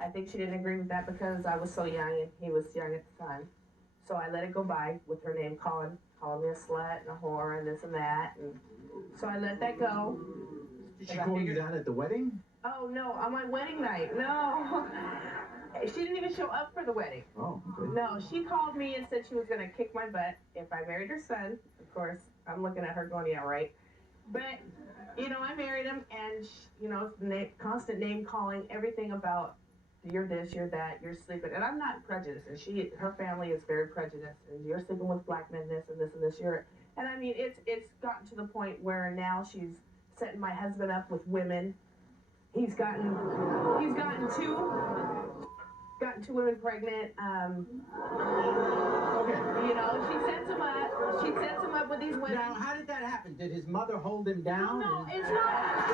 I think she didn't agree with that because I was so young and he was young at the time. So I let it go by with her name calling me a slut and a whore and this and that. And so I let that go. Did she call you that at the wedding? Oh, no, on my wedding night. No. She didn't even show up for the wedding. Oh, okay. No, she called me and said she was going to kick my butt if I married her son. Of course, I'm looking at her going, yeah, right. But, I married him and, constant name calling, everything about you're this, you're that, you're sleeping. And I'm not prejudiced. And her family is very prejudiced. And you're sleeping with black men, this and this and this. And I mean, it's gotten to the point where now she's setting my husband up with women. He's gotten two women pregnant. Okay. She sets him up. She sets him up with these women. Now, how did that happen? Did his mother hold him down? No, it's not.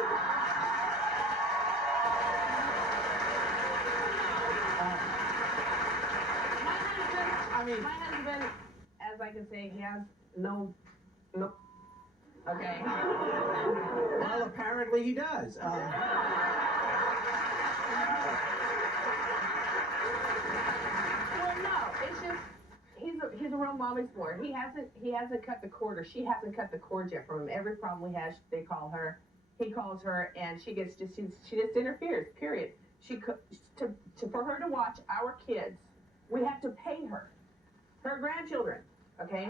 My husband, as I can say, he has no. Okay. Well, apparently he does. Well, no, it's just he's a real mama's boy. He hasn't cut the cord, or she hasn't cut the cord yet from him. Every problem we have, they call her. He calls her, and she just interferes. Period. For her to watch our kids, we have to pay her. Her grandchildren, okay?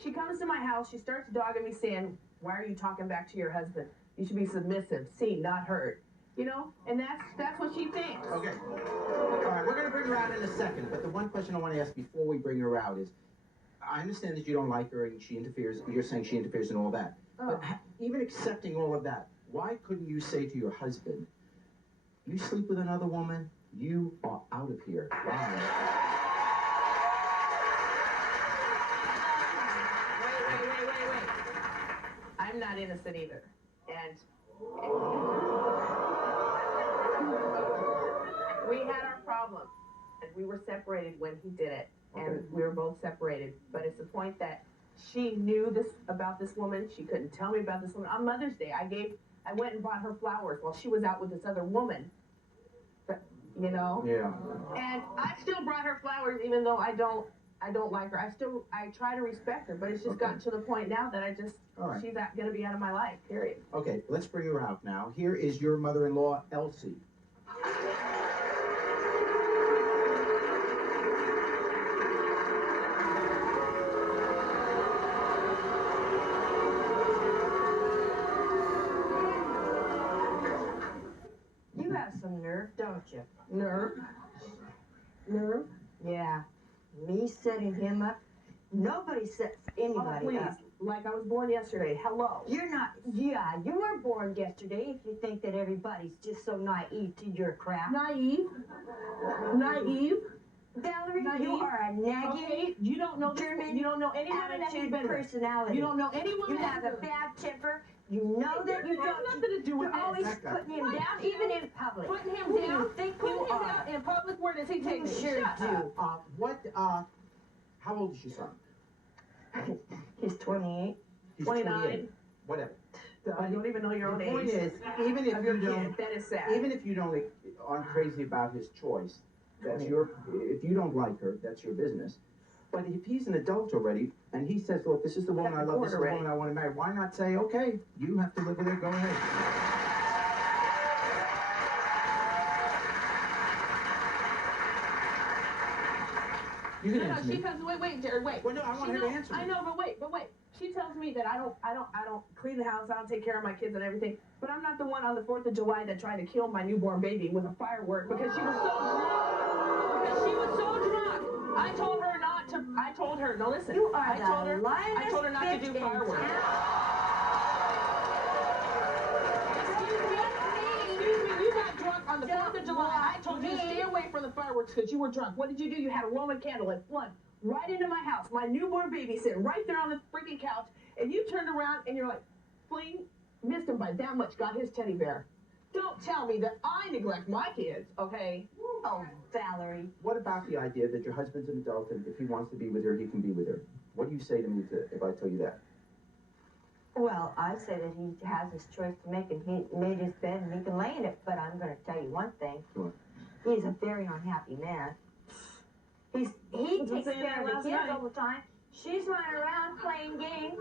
She comes to my house, she starts dogging me saying, why are you talking back to your husband? You should be submissive, seen, not heard. And that's what she thinks. Okay. All right, we're going to bring her out in a second, but the one question I want to ask before we bring her out is, I understand that you don't like her and she interferes, you're saying she interferes in all that. Oh. But even accepting all of that, why couldn't you say to your husband, you sleep with another woman, you are out of here. Wow. Wait. I'm not innocent either. And we had our problem. And we were separated when he did it. And we were both separated. But it's the point that she knew about this woman. She couldn't tell me about this woman. On Mother's Day, I went and bought her flowers while she was out with this other woman. But, Yeah. And I still brought her flowers even though I don't like her. I try to respect her, but it's just gotten to the point now that she's not going to be out of my life, period. Okay, let's bring her out now. Here is your mother-in-law, Elsie. You have some nerve, don't you? Nerve? Yeah. Me setting him up? Nobody sets anybody up. Like I was born yesterday. Hello. You're not. Yeah, you were born yesterday if you think that everybody's just so naive to your crap. Naive? Valerie, Naive? you are a nagging, Okay, you don't know German you don't know any woman that he's attitude been with. personality. You don't know any woman You have a bad temper. You know that you It has don't. nothing to do with You're always this. putting him down, even in public. Putting him Who do down. you think Putting you him are? down in public. Where does he take me? Sure Shut do. up. How old is your son? He's 28. He's 29. 28. Whatever. I don't even know your own The age. point is, even if of you your don't, kid. That is sad. even if you aren't crazy about his choice, if you don't like her, that's your business. But if he's an adult already, and he says, look, this is the woman I love, this is the woman I want to marry, why not say, okay, you have to live with her, go ahead. You can answer she me. comes. Wait, Jared. Wait. Well, no, I want her to answer me. I know, but wait. She tells me that I don't clean the house. I don't take care of my kids and everything. But I'm not the one on the 4th of July that tried to kill my newborn baby with a firework because she was so drunk. I told her not to. I told her, no, listen. You are I told her not to do bitch in fireworks. town. Excuse me, you got drunk on the 4th of July. I told you to stay away from the fireworks because you were drunk. What did you do? You had a Roman candle at flood right into my house. My newborn baby sitting right there on the freaking couch, and you turned around and you're like, fling, missed him by that much, got his teddy bear. Don't tell me that I neglect my kids, okay? Oh, Valerie. What about the idea that your husband's an adult and if he wants to be with her, he can be with her? What do you say to me if I tell you that? Well, I say that he has his choice to make, and he made his bed and he can lay in it. But I'm going to tell you one thing. Sure. He's a very unhappy man. He takes care of the kids all the time. She's running around playing games.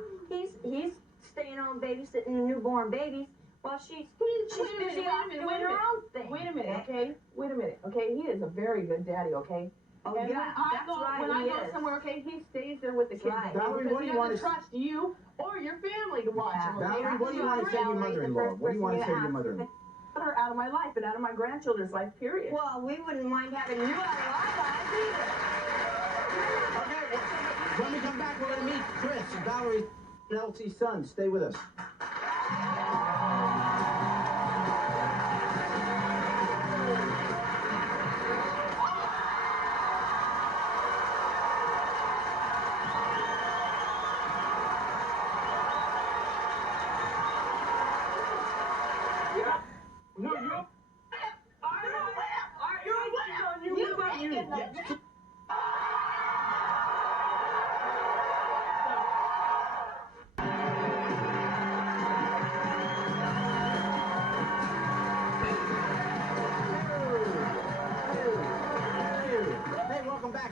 He's staying home babysitting the newborn babies while she's busy off doing her own thing. Wait a minute, okay? Wait a minute, okay? He is a very good daddy, okay? Oh, and yeah, when I go somewhere, okay, he stays there with the kids. Right. Valerie, what do you he want doesn't to trust you or your family to watch him, okay? Valerie, what do you want to say to your mother-in-law? What do you want to say to your mother-in-law? Put her out of my life and out of my grandchildren's life, period. Well, we wouldn't mind having you out of our lives either. Okay, when we come back, we're going to meet Chris, Valerie's and Elsie's son. Stay with us.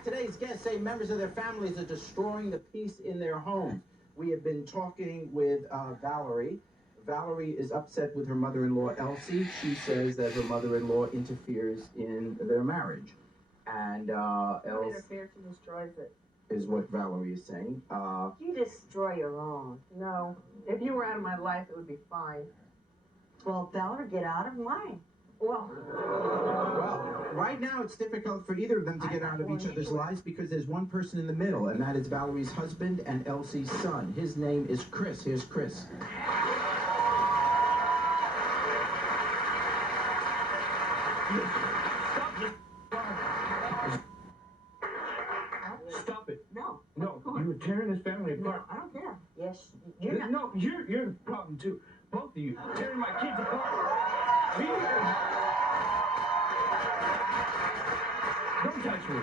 Today's guests say members of their families are destroying the peace in their home. We have been talking with Valerie. Valerie is upset with her mother-in-law, Elsie. She says that her mother-in-law interferes in their marriage. And Elsie interferes, she destroys it. Is what Valerie is saying. You destroy your own. No. If you were out of my life, it would be fine. Well, Valerie, get out of mine. Well, right now it's difficult for either of them to get out of each other's lives because there's one person in the middle, and that is Valerie's husband and Elsie's son. His name is Chris. Here's Chris. Stop it. No. No, you're tearing this family apart. I don't care. Yes, you're not. No, you're the problem too. Both of you tearing my kids apart. Don't touch me.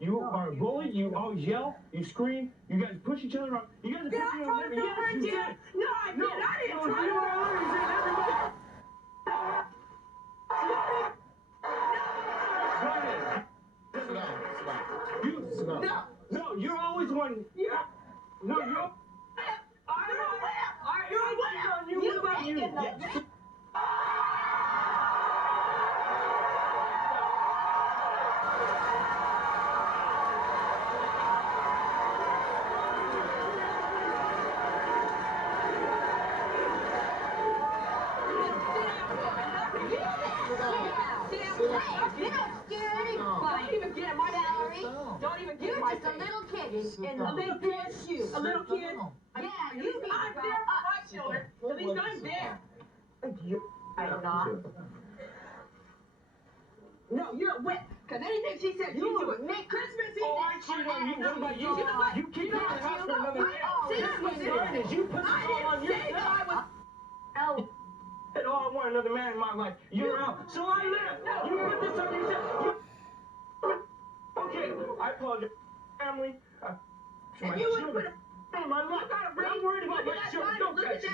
You are a bully. You always yell. You scream. You guys push each other up. You guys are pushing each other. Yes, you did. No, I didn't. I didn't try you everybody. No, you're always one. Yeah. No, you're. What about you? You're just a little kid in the big kid's shoes. A little kid? Yeah, I'm there for my children. At least I'm there. I'm not. No, you're a whip. Because anything she said, you do it. Make Christmas Eve. Oh, I cheated on you. What about you? You kicked me out of the house for another man. That's what it is. You put this all on yourself. Oh. And oh, I want another man in my life. You're out. So I left. You put this on yourself. Okay, I apologize. Family. To my children. Oh, my life. I'm worried about my children. Don't touch me.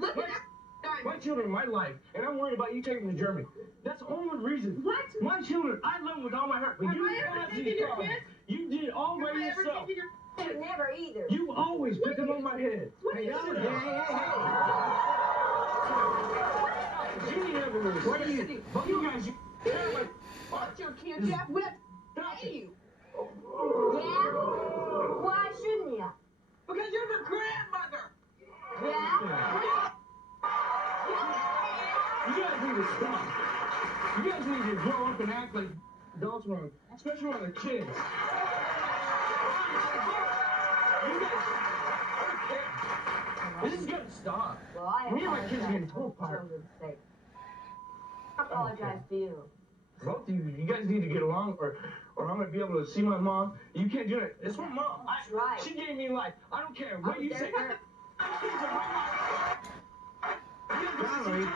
Look at that diamond. My children are my life, and I'm worried about you taking them to Germany. That's the only reason. What? My children, I love them with all my heart, but Have you I ever caused taken these your problems. kids? You did it all by Have I ever yourself. taken your Never either. You always put them on my head. Hey, Jeannie never was. What are you? Both you guys, you. Watch your kid, Jeff. We'll pay you. Yeah? Why shouldn't you? Because you're the grandmother. Yeah? You guys need to stop. You guys need to grow up and act like adults, especially when they're kids. You guys, I don't care. This is gonna stop. Well, I Me and my kids are getting pulled for apart. children's sake. I apologize to you. Both of you guys need to get along, or I'm gonna be able to see my mom. You can't do it. It's my mom. That's right. She gave me life. I don't care what you say. Valerie.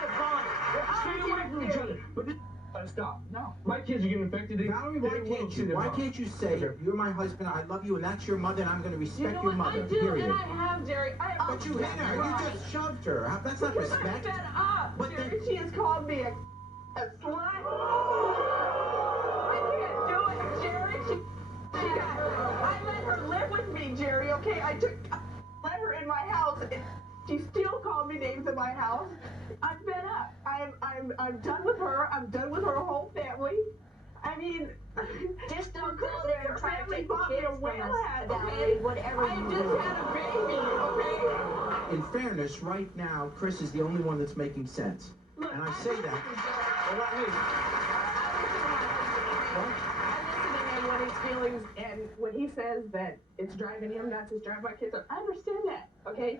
Stay away from each other. But this gotta stop. No. My kids are getting infected. Valerie, why can't you say you're my husband, I love you, and that's your mother, and I'm going to respect You know your what? mother. I do, Period. and I have, Jerry. I have. But you hit her. You just shoved her. That's not Because I'm respect. fed up. But Jerry, then- she has called me a slut. I let her live with me, Jerry, okay? I let her in my house, and she still called me names in my house. I'm fed up. I'm done with her. I'm done with her whole family. I mean, Just don't go there and try to take the kids from us, okay? Valerie, whatever I you just do. had a baby, okay? In fairness, right now, Chris is the only one that's making sense. Look, And I say that. Well, let me. I'm listening to him when his feelings, and when he says that it's driving him nuts, it's driving my kids nuts. I understand that, okay?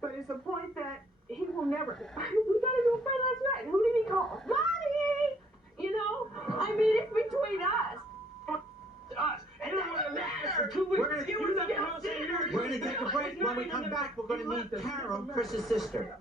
But it's the point that he will never. We got into a fight last night. Who did he call? Mommy! You know? I mean, it's between us. Us. And it doesn't last for 2 weeks. We're gonna- You nothing else in here. We're gonna take a break. When we come back, we're gonna meet Carol, Chris's sister.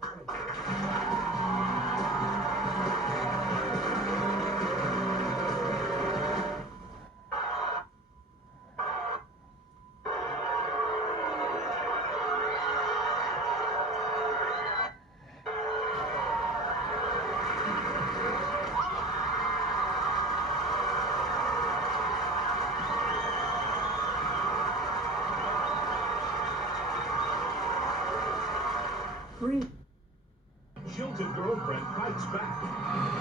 Jilted girlfriend fights back.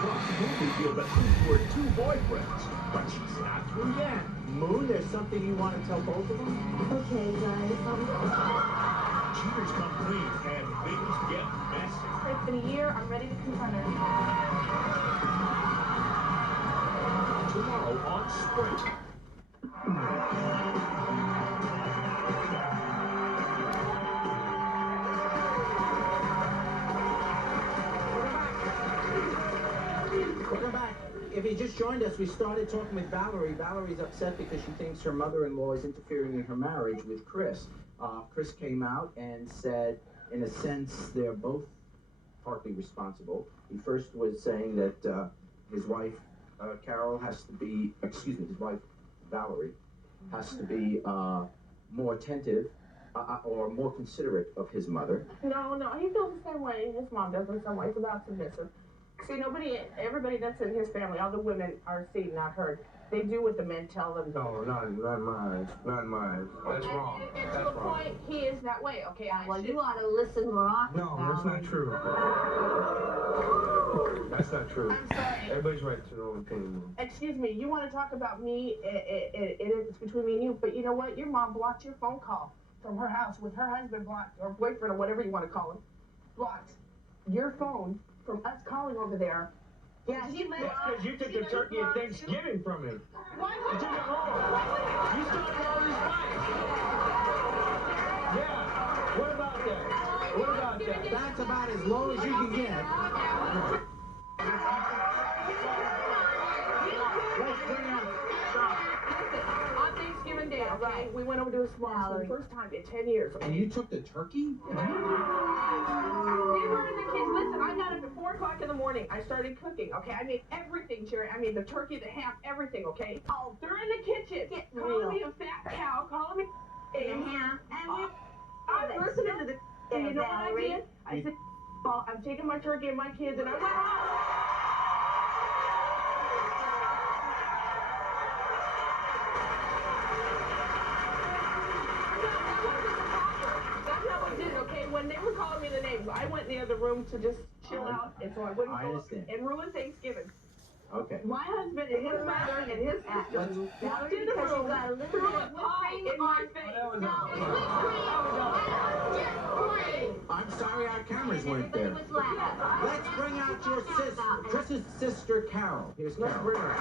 Plus, Moon revealed that Moon were two boyfriends, but she's not through yet. Moon, there's something you want to tell both of them? Okay, guys. Cheaters come clean and things get messy. It's been a year. I'm ready to confront her. Tomorrow on Spring. Welcome back. If you just joined us, we started talking with Valerie. Valerie's upset because she thinks her mother-in-law is interfering in her marriage with Chris. Chris came out and said, in a sense, they're both partly responsible. He first was saying that his wife, Carol, has to be, excuse me, his wife, Valerie, has to be more attentive or more considerate of his mother. No, he feels the same way. His mom does in some ways about submissive. See, everybody that's in his family, all the women are seen, not heard. They do what the men tell them. No, not mine. Not mine. That's wrong. And to That's a wrong. point, he is that way, okay? Well, you ought to listen more often. No, that's not true. That's not true. I'm sorry. Everybody's right to their own opinion. Excuse me, you want to talk about me? It's between me and you, but you know what? Your mom blocked your phone call from her house with her husband blocked, or boyfriend, or whatever you want to call him, blocked your phone from us calling over there. Yeah, she let That's because you took the turkey at Thanksgiving from him. Why You would took it home. You started all these fights. Yeah. What about that? What about that? That's about as low as you can get. Let's bring out. Listen, on Thanksgiving Day, okay, we went over to his mom's for the first time in 10 years. And you took the turkey? They were in the kitchen. Listen, I got up at 4 o'clock in the morning. I started cooking, okay? I made everything, Jerry. I made the turkey, the ham, everything, okay? Oh, they're in the kitchen. Get calling real. me a fat cow, calling me and ham, and I'm listening to the. So you know what I did? I said, well, I'm taking my turkey and my kids, and I went home. That's not what did it, okay? When they were calling me the names, I went in the other room to just chill out, and so I wouldn't I go understand. and ruin Thanksgiving. Okay. My husband and his mother and his sister walked in the because you room, got a little threw bit a of pie in my face. I'm sorry our cameras weren't there. Let's bring out your Chris's sister, Carol. Here's Let's Carol. bring her.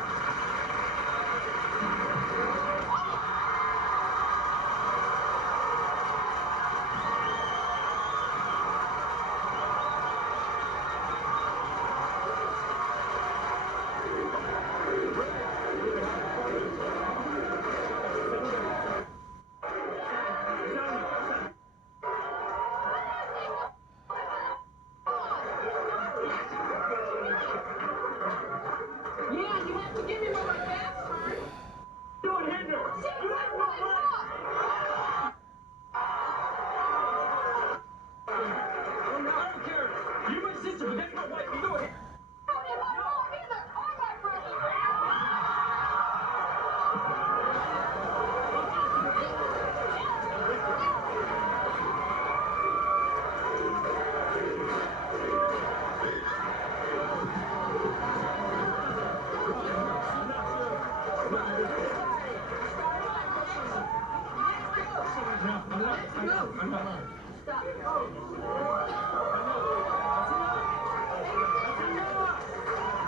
Yeah, you have to give me my fast turn. Don't hinder. Stop.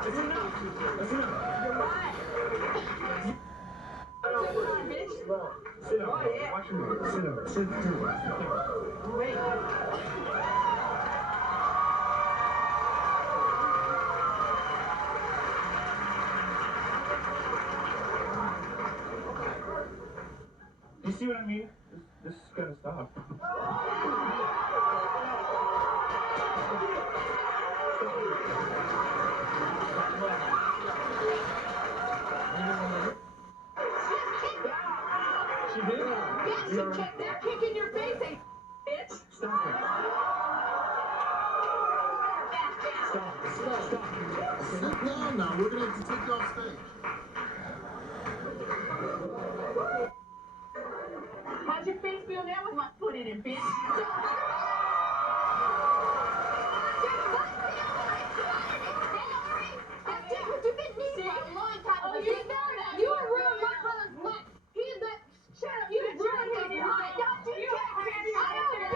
That's enough. That's enough. You're right. Sit down. Watch your mouth. Sit down. Sit down. Wait. You see what I mean? This is gonna stop. She did? Yes, you kicked that kick in your face, eh, bitch. Stop it. Stop. Stop. Sit down now. We're gonna have to take you off stage. How's your face feel now with my foot in it, bitch? You ruined my brother's life. Shut up. You ruined his life. Don't you care?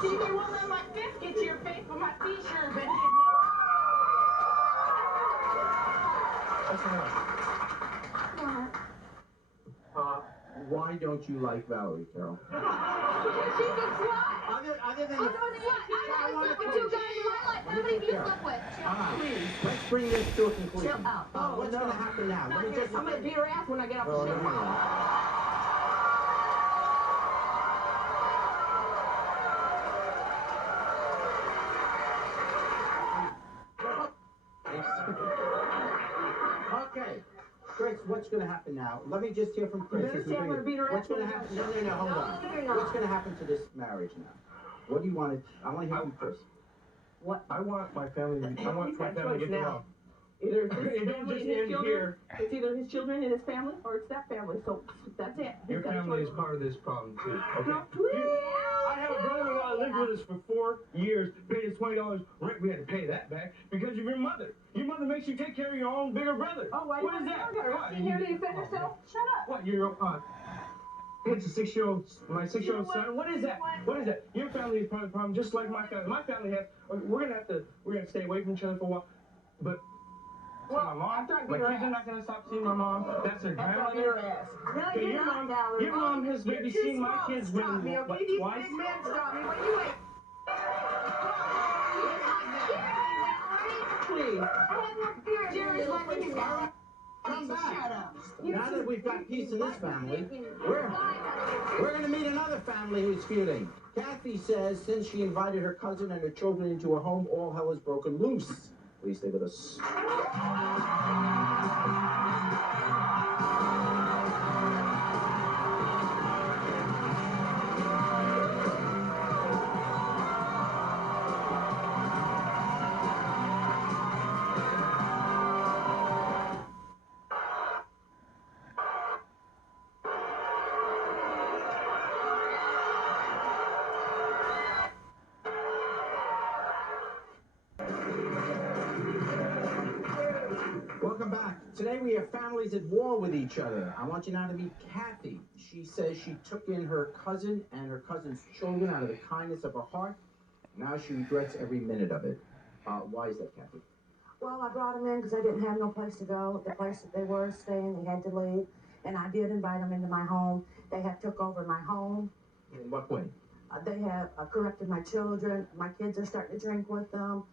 See, they won't let my fist get to your face, but my feet sure have been hitting it. Why don't you like Valerie, Carol? Because she's a slut. Other than I'm not a slut. I've never slept with two guys in my life. Nobody you slept with. Please, let's bring this to a conclusion. Chill out. What's gonna happen now? Let me just. I'm gonna beat her ass when I get off the Oh, shit. no. Okay, Chris, what's gonna happen now? Let me just hear from Chris. Better as we tell bring her it- to beat her What's ass gonna when I happen? get No, hold on. No, you're not. What's gonna happen to this marriage now? What do you want to? I want to hear from Chris. I want my family. I want He's my got family to choice get now. along. Either it's It his don't family just and his end children, here. it's either his children and his family, or it's that family. So that's it. He's Your got a family choice. is part of this problem too. Okay. No, please. I have a brother-in-law that lived with us for 4 years, paid us $20 rent. We had to pay that back because of your mother. Your mother makes you take care of your own bigger brother. Oh, why What you is that? got her What? in here to defend herself? Shut up. What? You're it's a 6-year-old, my 6-year-old You know son. What is that? What is that? Your family is part of the problem, just like my family. My family has. We're gonna stay away from each other for a while, but. Well, my mom, after I beat my her kids are ass. not gonna stop seeing my mom. That's their After I beat her grandmother. ass. No, Okay, you're your not, mom, Valerie. your mom has maybe You're too seen my small to kids stop me, what, okay? These twice. big men stop me, but you ain't. Please. I have no fear of Jerry's you. like this guy. Come back. Shut up. Now that we've got peace in this family, we're gonna meet another family who's feuding. Kathy says since she invited her cousin and her children into her home, all hell has broken loose. Please stay with us. Welcome back. Today we have families at war with each other. I want you now to meet Kathy. She says she took in her cousin and her cousin's children out of the kindness of her heart. Now she regrets every minute of it. Why is that, Kathy? Well, I brought them in because I didn't have no place to go. The place that they were staying, they had to leave. And I did invite them into my home. They have took over my home. In what way? They have corrupted my children. My kids are starting to drink with them.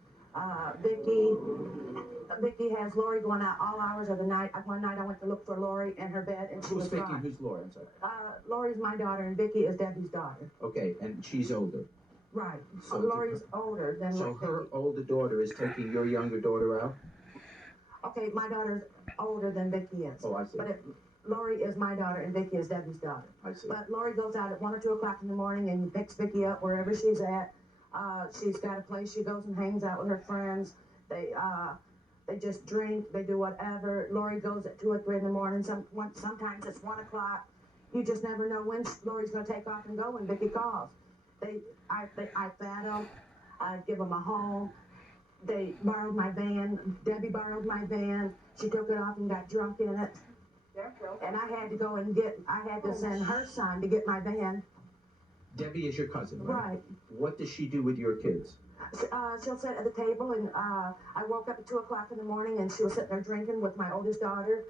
Vicky has Lori going out all hours of the night. One night I went to look for Lori in her bed and she Who's was speaking? gone. Who's Laura? I'm sorry. Lori's my daughter and Vicky is Debbie's daughter. Okay, and she's older. Right. So Lori's older than So what her Vicky. older daughter is taking your younger daughter out? Okay, my daughter's older than Vicky is. Oh, I see. But Lori is my daughter and Vicky is Debbie's daughter. I see. But Lori goes out at 1 or 2 o'clock in the morning and picks Vicky up wherever she's at. She's got a place she goes and hangs out with her friends. They just drink. They do whatever. Lori goes at 2 or 3 in the morning. Sometimes it's 1 o'clock. You just never know when Lori's going to take off and go when Vicky calls. I fed them. I give them a home. They borrowed my van. Debbie borrowed my van. She took it off and got drunk in it. And I had to go and I had to send her son to get my van. Debbie is your cousin, right? Right. What does she do with your kids? She'll sit at the table, and I woke up at 2 o'clock in the morning, and she was sitting there drinking with my oldest daughter,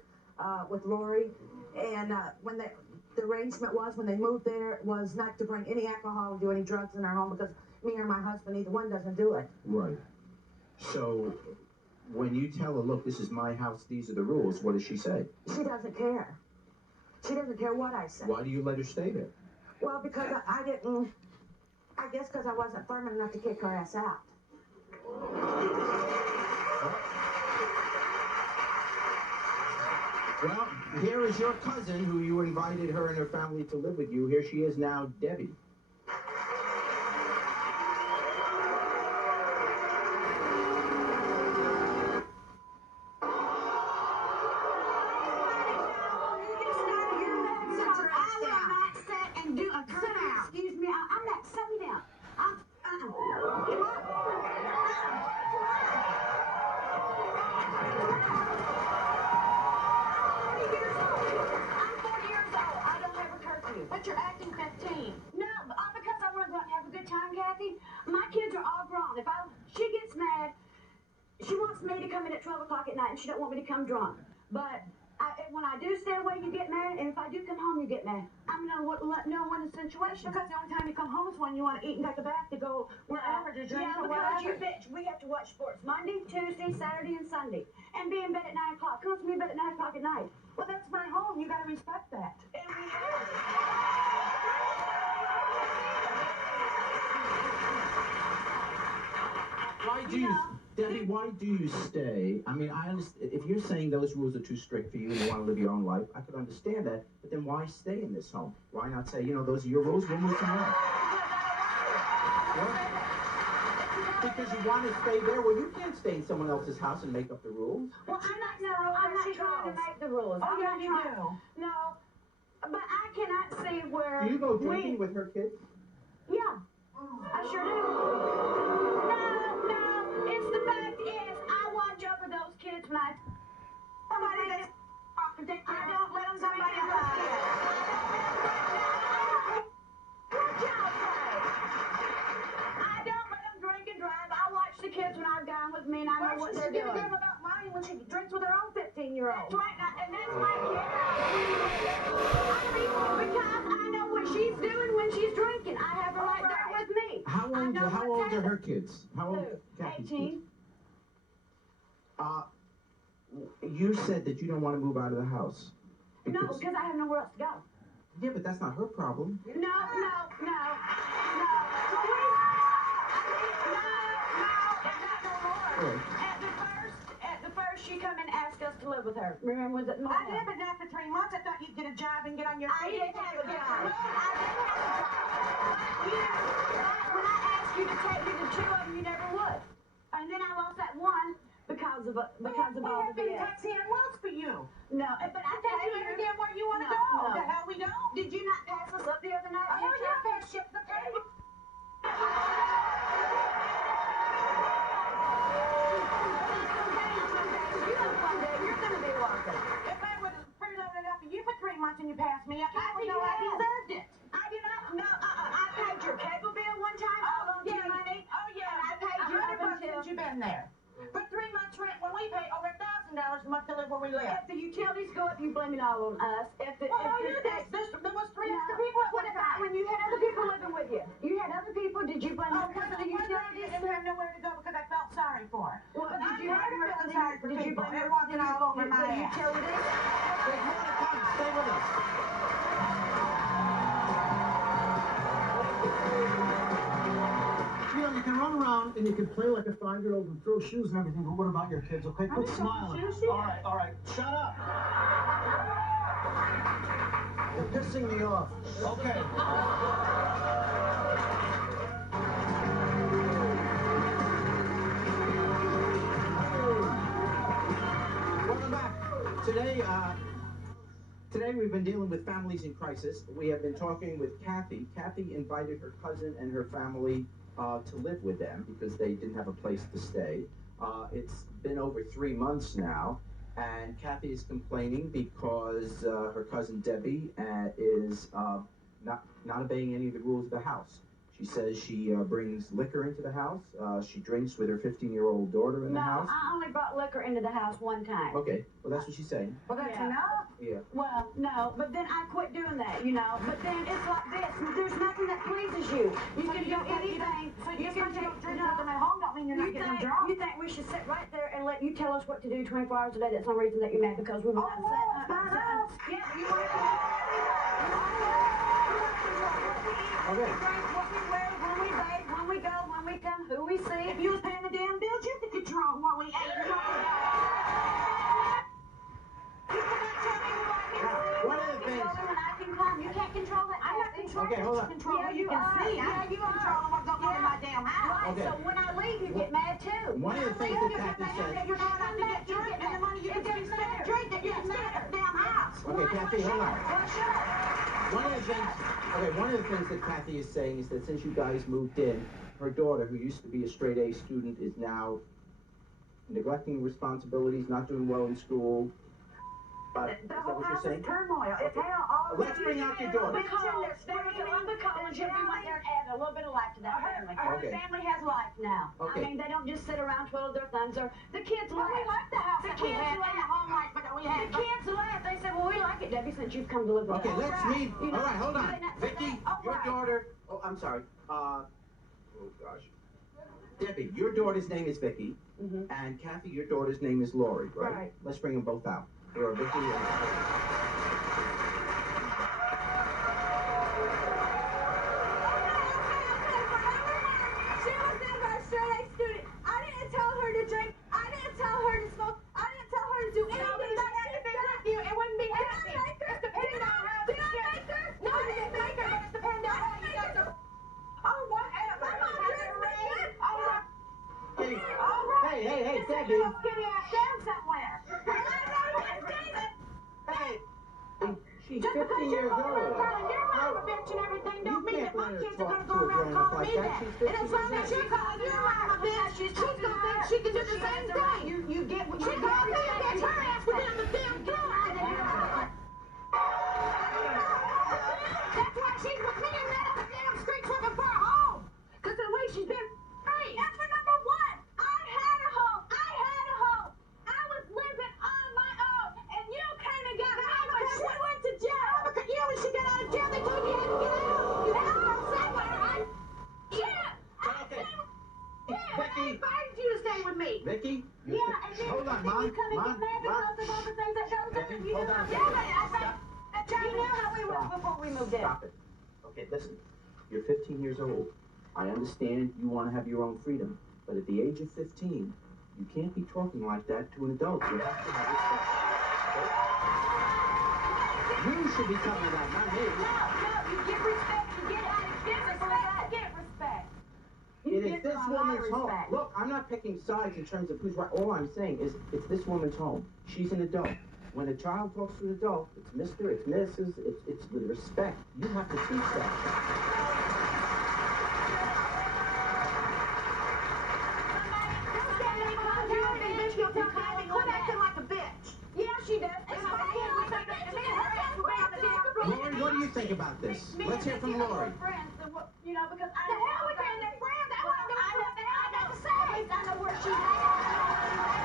with Lori. And when the arrangement was, when they moved there, was not to bring any alcohol or do any drugs in our home, because me or my husband, either one doesn't do it. Right. So when you tell her, look, this is my house, these are the rules, what does she say? She doesn't care. She doesn't care what I say. Why do you let her stay there? Well, because I didn't, I guess because I wasn't firm enough to kick her ass out. Well, here is your cousin who you invited her and her family to live with you. Here she is now, Debbie. But you're acting 15. No, because I want to go out and have a good time, Kathy. My kids are all grown. She gets mad, she wants me to come in at 12 o'clock at night, and she don't want me to come drunk. But when I do stay away, you get mad, and if I do come home, you get mad. I'm gonna know when the situation. Because the only time you come home is when you want to eat and take a bath to go wherever to drink or whatever. You bitch. We have to watch sports Monday, Tuesday, Saturday, and Sunday, and be in bed at 9 o'clock. Who wants to be in bed at 9 o'clock at night? Well, that's my home. You got to respect that. And we have. Why do you, Debbie, why do you stay? I mean, I understand, if you're saying those rules are too strict for you and you want to live your own life, I could understand that, but then why stay in this home? Why not say, those are your rules, we'll move somewhere else? Because you want to stay there? Well, you can't stay in someone else's house and make up the rules. Well, I'm not trying to make the rules. Oh, yeah, you do. No, but I cannot see where. Do you go drinking with her kids? Yeah, I sure do. No, it's the fact is, I watch over those kids when I don't let somebody drive. What y'all say? I don't let them drink and drive. I watch the kids when I'm down with me, and I know what they're doing. Well, she should give a damn about mine when she drinks with her own 15-year-old. That's right, and that's why I care. Because I know what she's doing when she's drinking. I have her right there with me. How old are her kids? How old? 18. You said that you don't want to move out of the house. No, because I have nowhere else to go. Yeah, but that's not her problem. No. That's not no more. At the first, she come and asked us to live with her. Remember, was it? I did, but not for 3 months. I thought you'd get a job and get on your feet. I didn't have a job. When I asked you to take me to 2 of them, you never would. And then I lost that one because of all the been BS. taxi and wells for you. No, but I Tell you every damn where you want to go. No. The hell we don't. Did you not pass us up the other night? Oh, yeah, pass ship the table. You're gonna be welcome. If I would have preloaded up you for 3 months and you passed me up, I would Kathy, know I you have. deserved it. I did not. No, I paid your cable bill one time. Oh, Yeah, yeah. money. Oh, yeah. And I paid you $100 up until. since you've been there. For 3 months rent, when we pay over $1,000 a month to live where we live. If the utilities go up, you blame it all on us. If the Well, if the there was 3 extra No. people at What one about time. when you had other people living with you? You had other people. Did you blame them because of the I utilities? didn't have nowhere to go because I felt sorry for her. Well, But did I'm you tired of blame feeling sorry for Did you people. blame They're her walking all over my the ass. utilities? There's more to come. Stay with us. You can run around and you can play like a 5-year-old and throw shoes and everything, but what about your kids, okay? Quit smiling. All right, shut up. You're pissing me off. Okay. Welcome back. Today, Today we've been dealing with families in crisis. We have been talking with Kathy. Kathy invited her cousin and her family to live with them because they didn't have a place to stay. It's been over 3 months now, and Kathy is complaining because her cousin Debbie is not obeying any of the rules of the house. She says she brings liquor into the house. She drinks with her 15-year-old daughter in the house. No, I only brought liquor into the house one time. Okay, well that's what she's saying. Well, that's Yeah. enough. Yeah. Well, no, but then I quit doing that, you know. But then it's like this. There's nothing that pleases you. You So can you do don't- you anything. So You just can because you don't drink no. with them at home don't mean you're not getting them drunk. You think we should sit right there and let you tell us what to do 24 hours a day? That's no reason that you're mad because we were not Oh, sitting it's my house. Yeah, you want to Okay. what we wear, when we bathe, when we go, when we come, who we see. If you was paying the damn bills, you could control what we ate and what we got. You cannot tell me who I can see. One of the things. When I can come, you can't control that. I'm not controlling Okay, hold what on. you control Yeah, what you you can are. see. Yeah, I'm you are. controlling what goes on in my damn house. Right, Okay. so when I leave, you get mad too. One of the things that Kathy said. You're going out to get drunk, and the money you can spend to drink that you can spend at the damn house. Okay, Kathy, hold on. Well, sure. One of the things that Kathy is saying is that since you guys moved in, her daughter, who used to be a straight A student, is now neglecting responsibilities, not doing well in school. Is The that whole what you're house saying? is turmoil. It's hell all Let's around. bring out your daughter. Because we went there and added a little bit of life to that family. Okay. Her family has life now. Okay. I mean, they don't just sit around twiddle their thumbs. Or the kids Well, we laugh. like the house The that we kids had and the laugh. home life that we had. The kids laugh. They say, well, we like it, Debbie, since you've come to live with Okay, us. let's meet. You know, All right, hold do on. they not say Vicky, that? Oh, your right. daughter. Oh, I'm sorry. Oh gosh. Debbie, your daughter's name is Vicky, and Kathy, your daughter's name is Lori, right? Right. Let's bring them both out. Here are Vicky and. She was never a straight A student. I didn't tell her to drink. I didn't tell her to smoke. I didn't tell her to do anything that she done. You, it wouldn't be Did I happy. make her? It's depending on how Did I make her? No, I didn't make her, but it's depending on how you guys are. Oh, whatever. I'm not dressed All right. Hey, All right. hey, Just Debbie. get your skinny ass down somewhere. Hey, she's Just because 15 you're years going around old. calling your mom a bitch and everything You don't mean can't that my let her kids are talk gonna to go a around grown-up calling like me that. that. She's And as 15 long as years you're calling your mom a bitch, she's gonna think she can do the same thing. You get what you get. Bitch, her ass within the damn door. That's why she's with me and that on the damn streets looking for a home. Cause at least she's been free. That's for number one. I had a home. I was living on my own, and you came and got me when she went to jail. Because you know when she got out of jail, they told you had to get out. You had to go somewhere, right? Yeah. Okay. I Vicky, invited you to stay with me. Vicky. Yeah, and then Hold on, then Mom. you come and Mom, get mad because of all the things that goes Debbie, on. You hold know, on a yeah, second. but I think you know how we were before we moved in. Stop it. Okay, listen. You're 15 years old. I understand you want to have your own freedom, but at the age of 15, you can't be talking like that to an adult. You have to have respect. Okay? You should be telling that, not me. No, you get respect, you get out of get respect, get respect. It is get this my woman's home. respect. Look, I'm not picking sides in terms of who's right. All I'm saying is it's this woman's home. She's an adult. When a child talks to an adult, it's Mr., it's Mrs., it's with respect. You have to teach that. Lori, what do you think about this? Let's hear from Lori. You know, because I The hell with them, they're friends. I want to know what the hell I got to say. At least I know where she's at.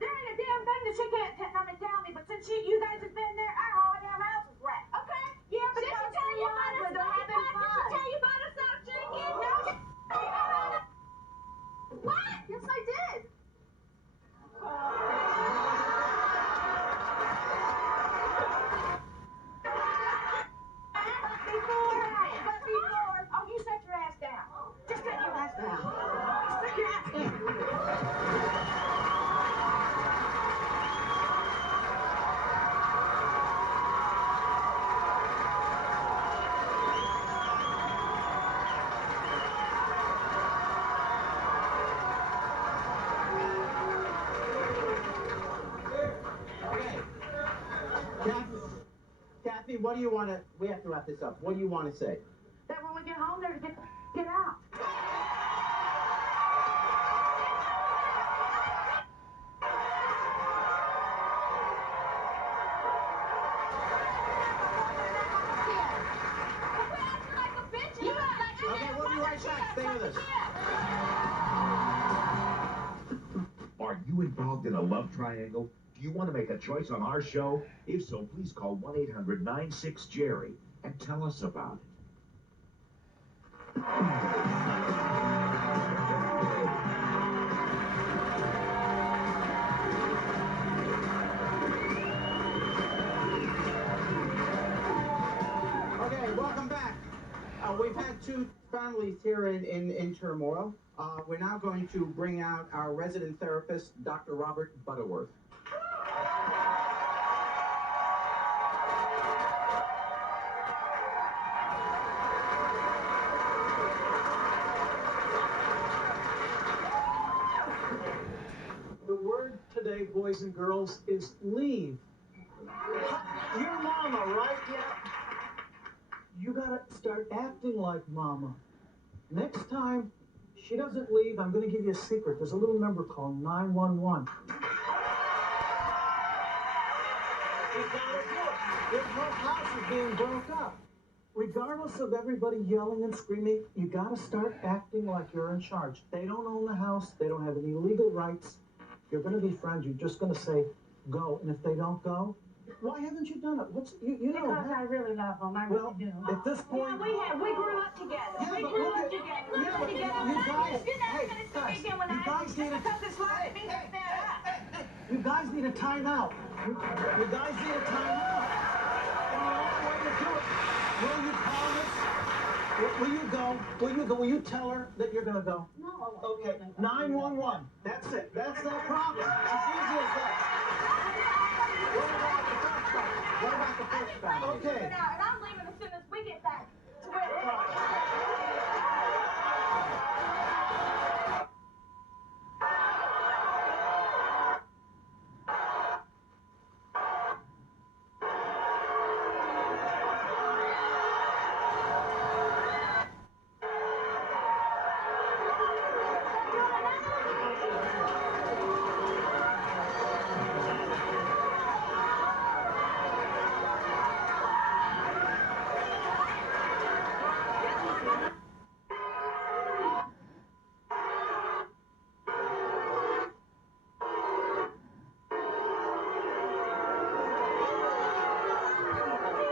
There ain't a damn thing that she can't come and tell me, but since you guys have been there, our whole damn house is wrecked. Okay? Yeah, but did she tell you about us smoking pot? Did she tell you about us not drinking? No. What? Yes, I did. Before, oh, you set your ass down. Just set your ass down. Set your ass down. what do you want to, we have to wrap this up. What do you want to say? That when we get home there to get out. Okay, we'll be right back. Stay with us. Are you involved in a love triangle? Do you want to make a choice on our show? If so, please call 1-800-96-JERRY and tell us about it. Okay, welcome back. We've had two families here in turmoil. We're now going to bring out our resident therapist, Dr. Robert Butterworth. The word today, boys and girls, is leave. Your mama, right? Yeah. You gotta start acting like mama. Next time she doesn't leave, I'm gonna give you a secret. There's a little number called 911. You gotta do it. Your whole house is being broke up. Regardless of everybody yelling and screaming, you gotta start acting like you're in charge. They don't own the house. They don't have any legal rights. You're gonna be friends. You're just gonna say, go. And if they don't go, why haven't you done it? You know? Because I really love them. I Well, really do. at this point, We grew up together. Yeah, We but grew look up at- together. yeah, but together. you guys- You're never hey, gonna see guys, me again when you I guys need to- because it's right. Me to stand up. you guys need a timeout. You guys need a timeout. And the only way to do it, will you promise? Will you go? Will you go? Will you tell her that you're gonna go? No. Okay, 911. That's it. That's no problem. It's as easy as that. What about the first family? Okay. And I'm leaving as soon as we get back to where